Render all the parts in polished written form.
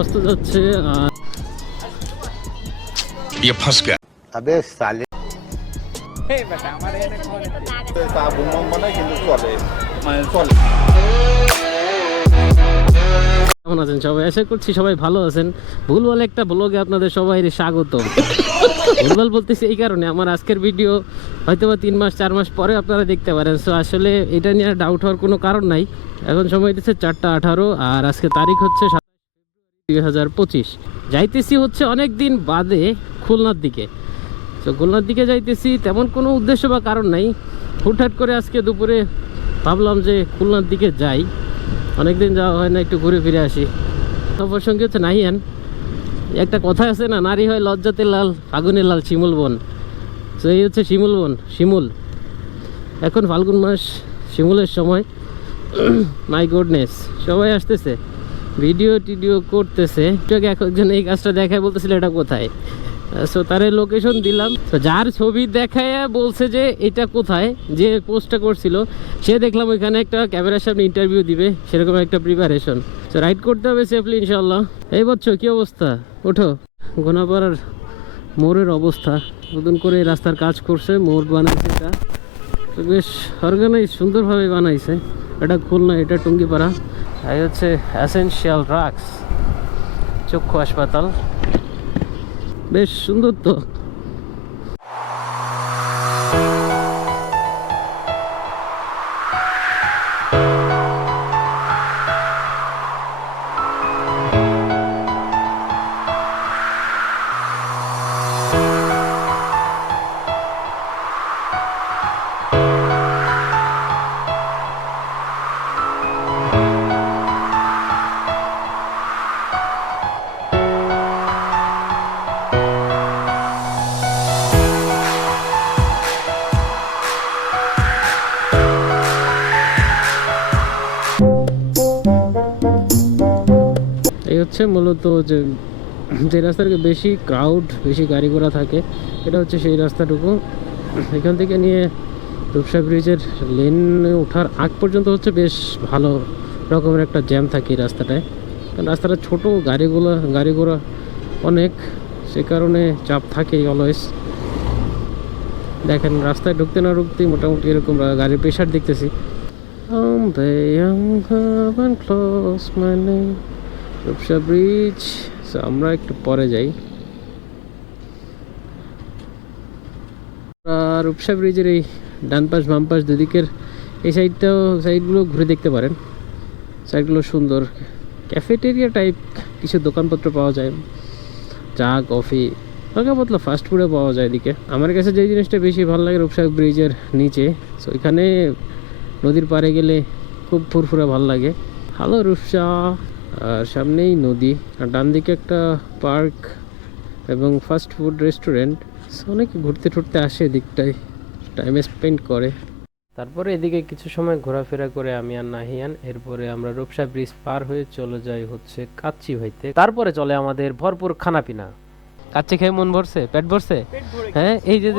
অস্ত যাচ্ছে আর ये फंस गया। अबे साले কেমন আছেন সবাই? আশা করছি সবাই ভালো আছেন। ভুলভাল একটা ব্লগে আপনাদের সবাই স্বাগত। ভুলভাল বলতেছি এই কারণে, আমার আজকের ভিডিও হয়তো বা 3 মাস 4 মাস পরে আপনারা দেখতে পারেন। সো আসলে এটা নিয়ে ডাউট হওয়ার কোনো কারণ নাই। এখন সময় দিচ্ছে 4টা 18 আর আজকে তারিখ হচ্ছে 2025। যাইতেছি হচ্ছে অনেক দিন বাদে খুলনার দিকে। তো খুলনার দিকে যাইতেছি, তেমন কোনো উদ্দেশ্য বা কারণ নাই। হুটহাট করে আজকে দুপুরে ভাবলাম যে খুলনার দিকে যাই, অনেকদিন যাওয়া হয় না, একটু ঘুরে ফিরে আসি। সবার সঙ্গে হচ্ছে নাহিয়ান। একটা কথা আছে না, নারী হয় লজ্জাতে লাল, ফাগুনে লাল শিমুল বন। তো এই হচ্ছে শিমুল বন, শিমুল। এখন ফাল্গুন মাস, শিমুলের সময়। মাই গুডনেস, সবাই আসতেছে, ভিডিও টিডিও করতেছে। একজন এই কাজটা দেখায় বলতেছিল এটা কোথায়। সো তার লোকেশন দিলাম। তো যার ছবি দেখায় বলছে যে এটা কোথায়, যে পোস্টটা করছিল সে দেখলাম ওইখানে একটা ক্যামেরার সামনে ইন্টারভিউ দিবে, সেরকম একটা প্রিপারেশন। তো রাইড করতে হবে সেফলি ইনশাল্লাহ। এই বলছো কি অবস্থা? ওঠো। গোনাপাড়ার মোড়ের অবস্থা, নতুন করে রাস্তার কাজ করছে, মোড় বানাইছে। এটা তো বেশ অর্গানাইজ, সুন্দরভাবে বানাইছে। এটা খুলনা, এটা টুঙ্গিপাড়া। এই হচ্ছে এসেনশিয়াল ড্রাগস চক্ষু হাসপাতাল। বেশ সুন্দর তো। এই হচ্ছে মূলত যে রাস্তাটাকে বেশি ক্রাউড, বেশি গাড়ি ঘোড়া থাকে, এটা হচ্ছে সেই রাস্তাটুকু। এখান থেকে নিয়ে রূপসা ব্রিজের লেনে ওঠার আগ পর্যন্ত হচ্ছে বেশ ভালো রকমের একটা জ্যাম থাকে এই রাস্তাটায়। কারণ রাস্তাটা ছোট, গাড়ি ঘোড়া অনেক, সে কারণে চাপ থাকে অলওয়েজ। দেখেন রাস্তায় ঢুকতে না ঢুকতেই মোটামুটি এরকম গাড়ির প্রেশার দেখতেছি। রূপসা ব্রিজ। আমরা একটু পরে যাই। রূপসা ব্রিজের এই ডান পাশ বাম পাশ দুদিকের এই সাইডগুলো ঘুরে দেখতে পারেন। সাইডগুলো সুন্দর, ক্যাফেটেরিয়া টাইপ কিছু দোকানপত্র পাওয়া যায়, চা কফি, হালকা পাতলা ফাস্ট ফুডও পাওয়া যায় এদিকে। আমার কাছে যে জিনিসটা বেশি ভালো লাগে রূপসা ব্রিজের নিচে, সো এখানে নদীর পাড়ে গেলে খুব ফুরফুরে ভালো লাগে। হ্যালো রূপসা। আর সামনেই নদী, আর ডান দিকে একটা পার্ক এবং ফাস্ট ফুড রেস্টুরেন্ট। অনেকে ঘুরতে টুরতে আসে এদিকটায়, টাইম স্পেন্ড করে। তারপরে এদিকে কিছু সময় ঘোরাফেরা করে আমি আর নাহিয়ান, এরপরে আমরা রূপসা ব্রিজ পার হয়ে চলে যাই হচ্ছে কাচ্চি ভাইতে। তারপরে চলে আমাদের ভরপুর খানাপিনা। কাচ্চি খেয়ে মন ভরছে, পেট ভরছে। হ্যাঁ, এই যে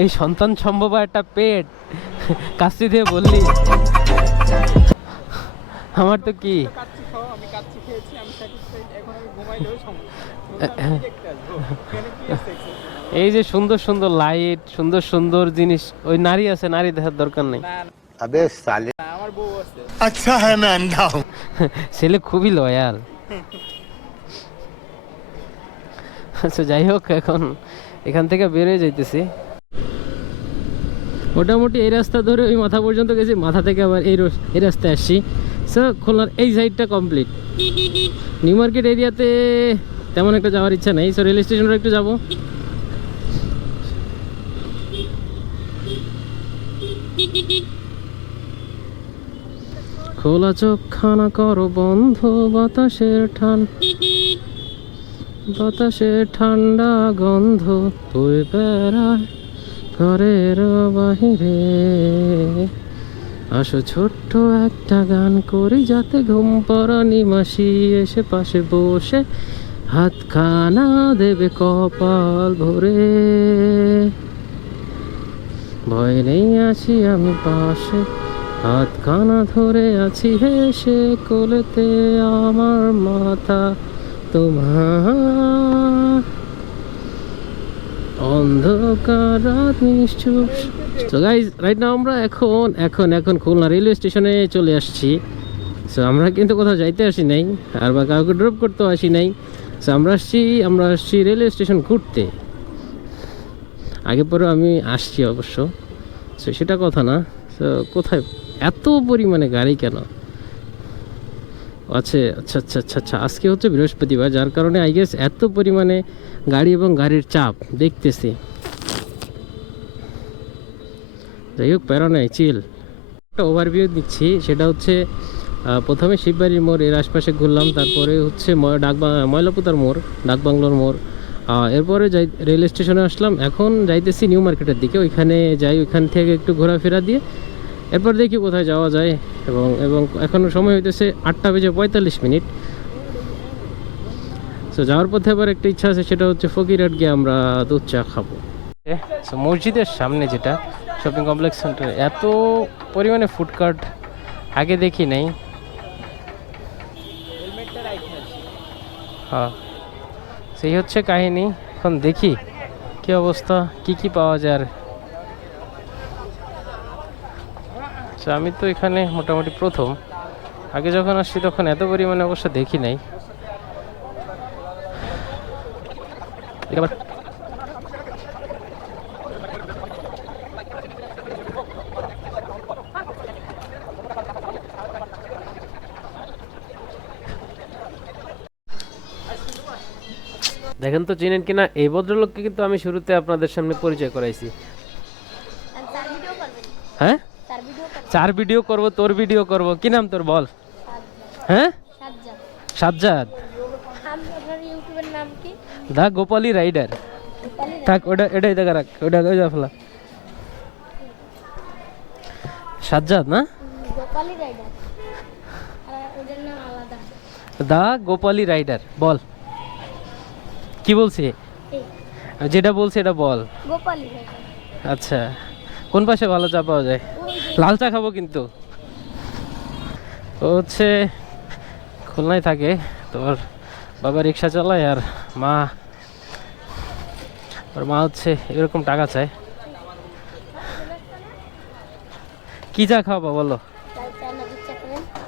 এই সন্তান সম্ভব একটা পেট কাচ্চি দিয়ে বললি। আমার তো কি, এই যে সুন্দর সুন্দর লাইট, সুন্দর সুন্দর জিনিস, ওই নারী আছে, নারী দেখার দরকার নেই। अबे साले আমার বউ আছে। अच्छा है मैं अंधा हूं। ছেলে খুবই লয়াল। আচ্ছা যাই হোক, এখন এখান থেকে বেরিয়ে যাইতেছি। মোটামুটি এই রাস্তা ধরে ওই মাথা পর্যন্ত গেছি, মাথা থেকে আবার এই রাস্তায় আসছি। সো খুলনার এই সাইডটা কমপ্লিট। নিউ মার্কেট এরিয়াতে তেমন একটা যাওয়ার ইচ্ছা নেই, সো রেল স্টেশনে একটু যাবো। খোলা চোখ খানা করো বন্ধ, বাতাসের ঠান্ডা গন্ধ বয়ে বেড়ায় ঘরের বাহিরে। আসো ছোট্ট একটা গান করি, যাতে ঘুম পড়ানি মাসি এসে পাশে বসে হাতখানা দেবে কপাল ভরে। ভয় নেই, আছি আমি পাশে, হাত খানা ধরে আছি হেসে কোলেতে আমার মাথা তোমার অন্ধকার রাত নিশ্চুপ। তো গাইজ রাইট নাও আমরা এখন খুলনা রেলওয়ে স্টেশনে চলে আসছি। সো আমরা কিন্তু কোথাও যাইতে আসি নাই আর বা কাউকে ড্রপ করতেও আসি নাই। সো আমরা আসছি রেলওয়ে স্টেশন ঘুরতে। আগে পরে আমি আসছি অবশ্য, সো সেটা কথা না। তো কোথায় এত পরিমাণে গাড়ি কেন? আচ্ছা আচ্ছা আচ্ছা আচ্ছা আচ্ছা, আজকে হচ্ছে বৃহস্পতিবার, যার কারণে আই গেস এত পরিমাণে গাড়ি এবং গাড়ির চাপ দেখতেছি। যাই হোক, প্যারা নাই, চিল। একটা ওভারভিউ দিচ্ছি, সেটা হচ্ছে প্রথমে শিববাড়ির মোড় এর আশপাশে ঘুরলাম, তারপরে হচ্ছে ময়লাপুতার মোড়, ডাকবাংলোর মোড়, এরপরে রেল স্টেশনে আসলাম। এখন যাইতেছি নিউ মার্কেটের দিকে, ওইখানে যাই, ওইখান থেকে একটু ঘোরাফেরা দিয়ে এরপর দেখি কোথায় যাওয়া যায়। এবং এখনও সময় হইতেছে 8:45। সো যাওয়ার পথে আবার একটা ইচ্ছা আছে, সেটা হচ্ছে ফকিরহাট গিয়ে আমরা দুধ চা খাবো। সো মসজিদের সামনে যেটা শপিং কমপ্লেক্স সেন্টার, এত পরিমাণে ফুডকার্ট আগে দেখি নাই। হ্যাঁ, সেই হচ্ছে কাহিনী। এখন দেখি কি অবস্থা, কি পাওয়া যায়। আর আমি তো এখানে মোটামুটি প্রথম, আগে যখন আসছি তখন এত পরিমাণে অবশ্য দেখি নাই। দেখেন তো চিনেন কিনা এই ভদ্রলোককে, কিন্তু আমি শুরুতে আপনাদের সামনে পরিচয় করাইছি। হ্যাঁ, 4 ভিডিও করব, তোর ভিডিও করব। কি নাম তোর বল? হ্যাঁ, সাজ্জাদ। দা গোপালী রাইডার। থাক, এটাই দেখা রাখ, ওটা ফেলা। সাজ্জাদ না, দা গোপালী রাইডার। বল কি বলছি, যেটা বলছি এটা বল। আচ্ছা, কোন পাশে ভালো চা পাওয়া যায়? লাল চা খাবো কিন্তু। ও হচ্ছে খুলনায় থাকে, তোর বাবা রিক্সা চালায়, আর মা হচ্ছে এরকম টাকা চায়। কি চা খাওয়াবো বলো?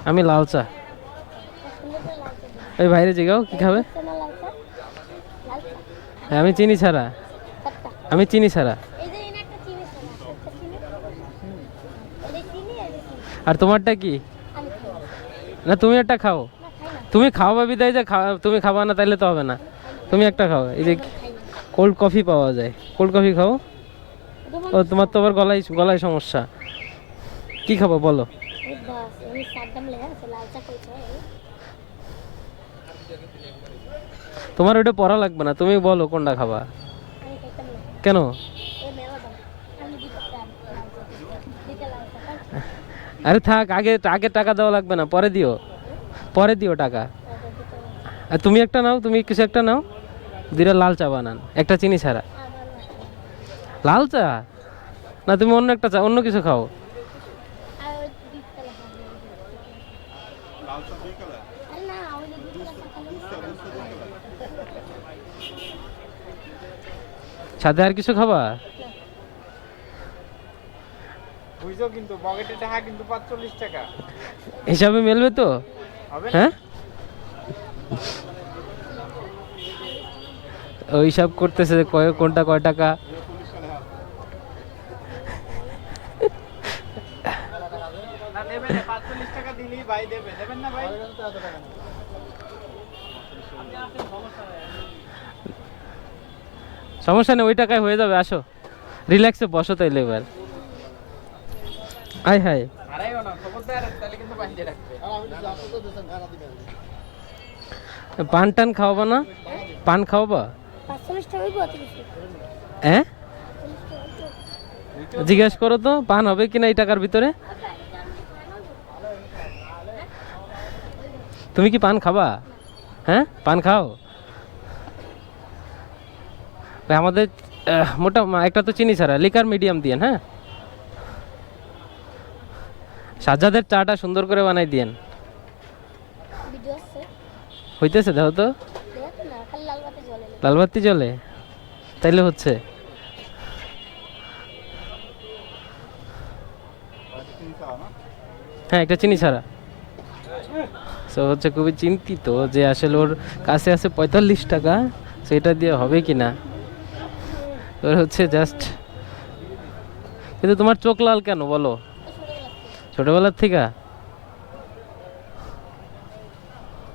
আমি লাল চা। ওই বাইরে জিগাও কি খাবে? আমি চিনি ছাড়া। আর তোমারটা কি? না, তুমি একটা খাও। তুমি খাওয়া বিদায়, যে তুমি খাবা না তাইলে তো হবে না। তুমি একটা খাও। এই যে কোল্ড কফি পাওয়া যায়, কোল্ড কফি খাও। ও, তোমার তো আবার গলায় সমস্যা। কি খাবো বলো? তোমার ওটা পড়া লাগবে না, তুমি বলো কোনটা খাবা। কেন? আরে থাক, আগে টাকা দেওয়া লাগবে না, পরে দিও টাকা। আর তুমি একটা নাও, তুমি কিছু একটা নাও, 2টা লাল চা বানান, একটা চিনি ছাড়া। লাল চা না, তুমি অন্য একটা চা, অন্য কিছু খাও। সাথে আর কিছু খাবা? বুঝছো কিন্তু পকেটে টাকা কিন্তু 45 টাকা হিসাবে মেলবে তো? হ্যাঁ, ওই হিসাব করতেছে কোনটা কয় টাকা। না দেবে না, 45 টাকা দিলেই ভাই দেবে, দেবেন না ভাই? সমস্যা নেই, ওই টাকায় হয়ে যাবে। আসো, রিল্যাক্সে বসো তাইলে এবার। আয় হায়, আড়াইও না, খবরদার, তাহলে কিন্তু বাঁধিয়ে রাখবে। পান টান খাওয়াবা না? পান খাওয়াবা? হ্যাঁ, জিজ্ঞেস করো তো পান হবে কিনা এই টাকার ভিতরে। তুমি কি পান খাবা? হ্যাঁ, পান খাও। আমাদের একটা তো চিনি ছাড়া, লিকার মিডিয়াম দিয়ে। হ্যাঁ, সাজ্জাদের চাটা সুন্দর করে বানাই দিয়েন। ভিডিও আছে হইতেছে দেখো তো, দেখ না খালি লাল বাতি জ্বলে না। লাল বাতি জ্বলে, তাইলে হচ্ছে। হ্যাঁ, একটা চিনি ছাড়া। সো হচ্ছে খুবই চিন্তিত যে আসলে ওর কাছে আছে 45 টাকা, সেটা দিয়ে হবে কি না। ওর হচ্ছে জাস্ট, কিন্তু তোমার চোখ লাল কেন বলো? ছোটবেলার থেকে?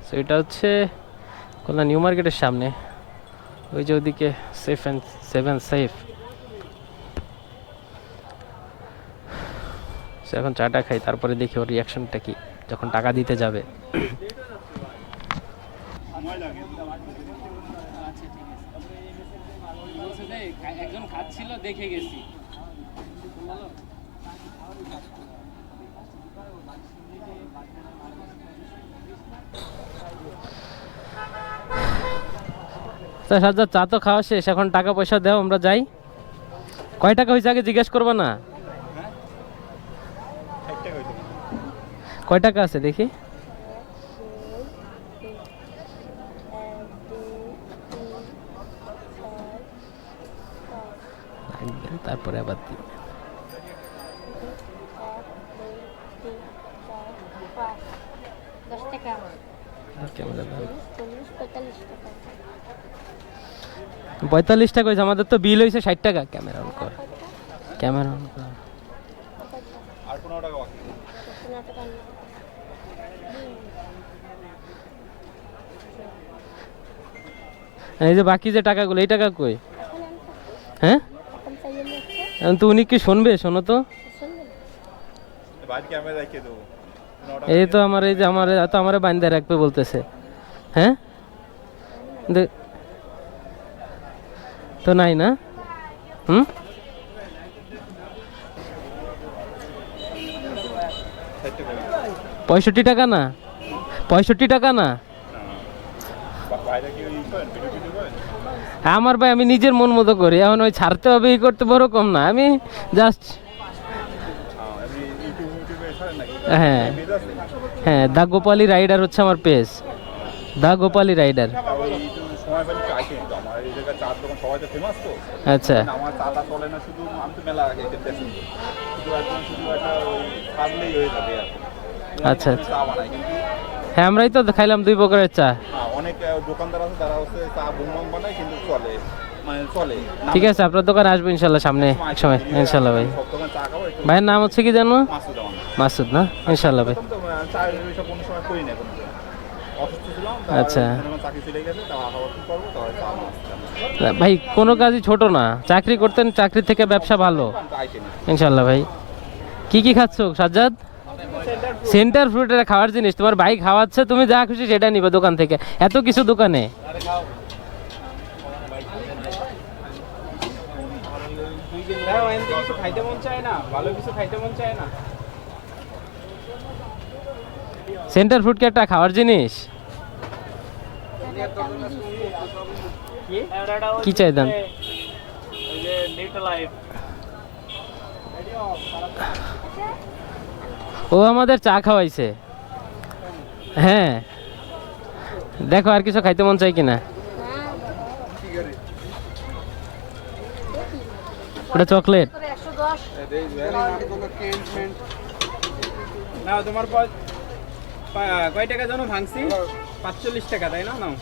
সো এটা হচ্ছে কল্যাণ নিউ মার্কেটের সামনে, ওই যে ওদিকে সেভেন সেফ। এখন চাটা খাই, তারপরে দেখি ওর রিয়াকশনটা কি যখন টাকা দিতে যাবে। একজন খাচ্ছিল দেখে গেছি। সাজ্জাদ, চা তো খাওয়া শেষ, এখন টাকা পয়সা দাও, আমরা যাই। কয় টাকা হয়েছে আগে জিজ্ঞেস করবো না? কয় টাকা আছে দেখি। তারপরে আবার দিই। 10 টাকা ক্যামেরা দাও। 40 45 টাকা 45 টাকা হয়েছে, আমাদের তো বিল হয়েছে 60 টাকা। ক্যামেরা অন কর, ক্যামেরা অন কর। আর 15 টাকা বাকি। 15 টাকা এই যে বাকি যে টাকাগুলো, এই টাকা কই? হ্যাঁ, এখন চাইয়ে নিচ্ছে এখন তো উনি কি শুনবে? শোনো তো, শুনবেন বাইরে ক্যামেরা রেখে দেবো। এই তো আমার, এই যে আমার বান্ধে রাখবে বলতেছে। হ্যাঁ, তো নাই না। 65 টাকা না, 65 টাকা না। বাইরে কি ইউজ করেন, ভিডিও করেন? আমার ভাই আমি নিজের মন মতো করি, এখন ওই ছাড়তে হবে ই করতে বড় কম না, আমি জাস্ট আপনি ইউটিউবে ছাড়েন নাকি? হ্যাঁ পেজ আছে? হ্যাঁ, দা গোপালী রাইডার হচ্ছে আমার পেজ, দা গোপালী রাইডার। ওই সময় পেলে একটু আইসেন তো, আমার এই জায়গায় চার দোকান সবাই তো ফেমাস তো। আচ্ছা আমার চাটা চলে না, শুধু আমি তো মেলা আগে দেখেন, শুধু একদম শুধু একটা ওই খাবলেই হয়ে যাবে আর কি। আচ্ছা আমি চা বানাই কিন্তু হ্যাঁ, আমরাই তো খাইলাম 2 প্রকারের চা। অনেক দোকানদার আছে যারা হচ্ছে চা বুমবাম বানায় কিন্তু চলে, মানে চলে। ঠিক আছে, আপনার দোকানে আসবো ইনশাল্লাহ সামনে এক সময়, ইনশাল্লাহ ভাই। সব দোকান চা খাবো। ভাইয়ের নাম হচ্ছে কি জানো? মাসুদ আমার। মাসুদ না? ইনশাল্লাহ ভাই। প্রথম তো চা এইসব কোনো সময় করি না, কোনো সময় অসুস্থ ছিলাম, আচ্ছা। যখন চাকরি চলে গেছে তা আবার কি করবো, তাহলে চা বানাচ্ছিলাম। না, ভাই কোনো কাজই ছোট না, চাকরি করতেন, চাকরি থেকে ব্যবসা ভালো আইসেনি ইনশাল্লাহ ভাই। কি কি খাচ্ছ সাজ্জাদ? সেন্টার ফ্রুটের খাওয়ার জিনিস, তোমার ভাই খাওয়াচ্ছে, তুমি যা খুশি সেটা নিবে দোকান থেকে, এত কিছু দোকানে। কিছু খাইতে মন চায় না, ভালো কিছু খাইতে মন চায় না। সেন্টার ফ্রুট কি একটা খাওয়ার জিনিস? কি চাই দেন? ও আমাদের চা খাওয়াইছে। হ্যাঁ, দেখো আর কিছু খাইতে মন চাই কিনা। ওটা চকলেট। 110 না তোমার কয় টাকা জানো ভাঙছি? 45 টাকা, তাই না? নাও।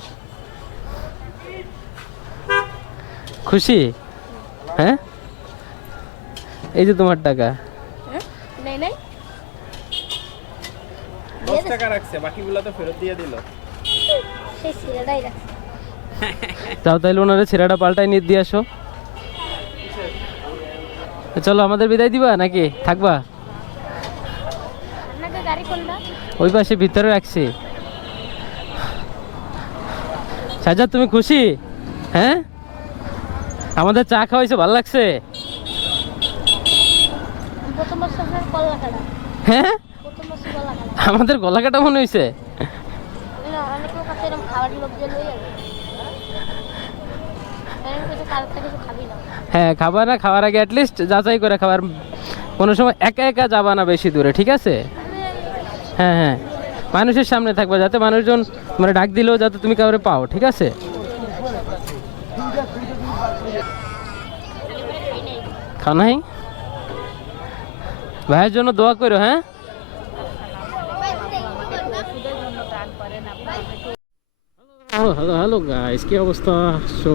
খুশি? হ্যাঁ, এই যে তোমার টাকা। নাই নাই 10 টাকা রাখছে, বাকিগুলো তো ফেরত দিয়ে দিল। সেই সিরাটাই রাখছে তাও তাইলে ওনারে ছেঁড়াটা পাল্টাই নিয়ে দিয়ে আসো। চলো, আমাদের বিদায় দিবা নাকি থাকবা? আপনাকে গাড়ি কোনটা? ওই পাশে ভিতরে রাখছি। সাজ্জাদ, তুমি খুশি? হ্যাঁ, আমাদের চা খাওয়াইছে, ভালো লাগছে? প্রথম বছর কলা কাটা হ্যাঁ, প্রথম বছর কলা কাটা আমাদের গলা কাটা মনে হয়েছে। না অনেকের কাছে এরকম খাবার লোকজন লই যাবে কারণ কিছু কারোর থেকে কিছু খাবি না হ্যাঁ, খাবার না, খাওয়ার আগে অ্যাটলিস্ট যাচাই করে খাবার। কোনো সময় একা একা যাবা না বেশি দূরে, ঠিক আছে? হ্যাঁ হ্যাঁ, মানুষের সামনে থাকবা, যাতে মানুষজন মানে ডাক দিলেও যাতে তুমি কাউরে পাও, ঠিক আছে? খাও নাই? ভাইয়ের জন্য দোয়া করো, হ্যাঁ? হ্যালো হ্যালো হ্যালো গাইস, কি অবস্থা? সো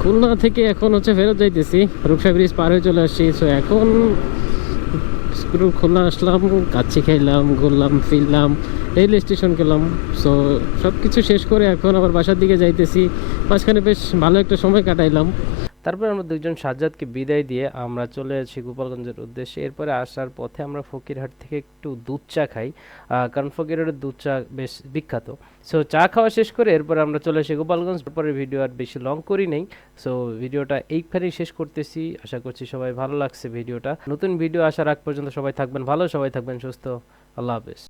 খুলনা থেকে এখন হচ্ছে ফেরত যাইতেছি, রূপসা ব্রিজ পার হয়ে চলে আসছি। সো এখন খুলনা আসলাম, কাচ্চি খাইলাম, ঘুরলাম ফিরলাম, রেল স্টেশন গেলাম। সো সব কিছু শেষ করে এখন আবার বাসার দিকে যাইতেছি। মাঝখানে বেশ ভালো একটা সময় কাটাইলাম। তারপর আমরা দুইজন সাজ্জাদকে বিদায় দিয়ে আমরা চলে আসি গোপালগঞ্জের উদ্দেশ্যে। এরপরে আসার পথে আমরা ফকিরহাট থেকে একটু দুধ চা খাই, কারণ ফকিরহাটের দুধ চা বেশ বিখ্যাত। সো চা খাওয়া শেষ করে এরপরে আমরা চলে আসি গোপালগঞ্জ। পরের ভিডিও আর বেশি লং করি নেই, সো ভিডিওটা এইখানেই শেষ করতেছি। আশা করছি সবাই ভালো লাগছে ভিডিওটা। নতুন ভিডিও আসার আগ পর্যন্ত সবাই থাকবেন ভালো, সবাই থাকবেন সুস্থ। আল্লাহ হাফেজ।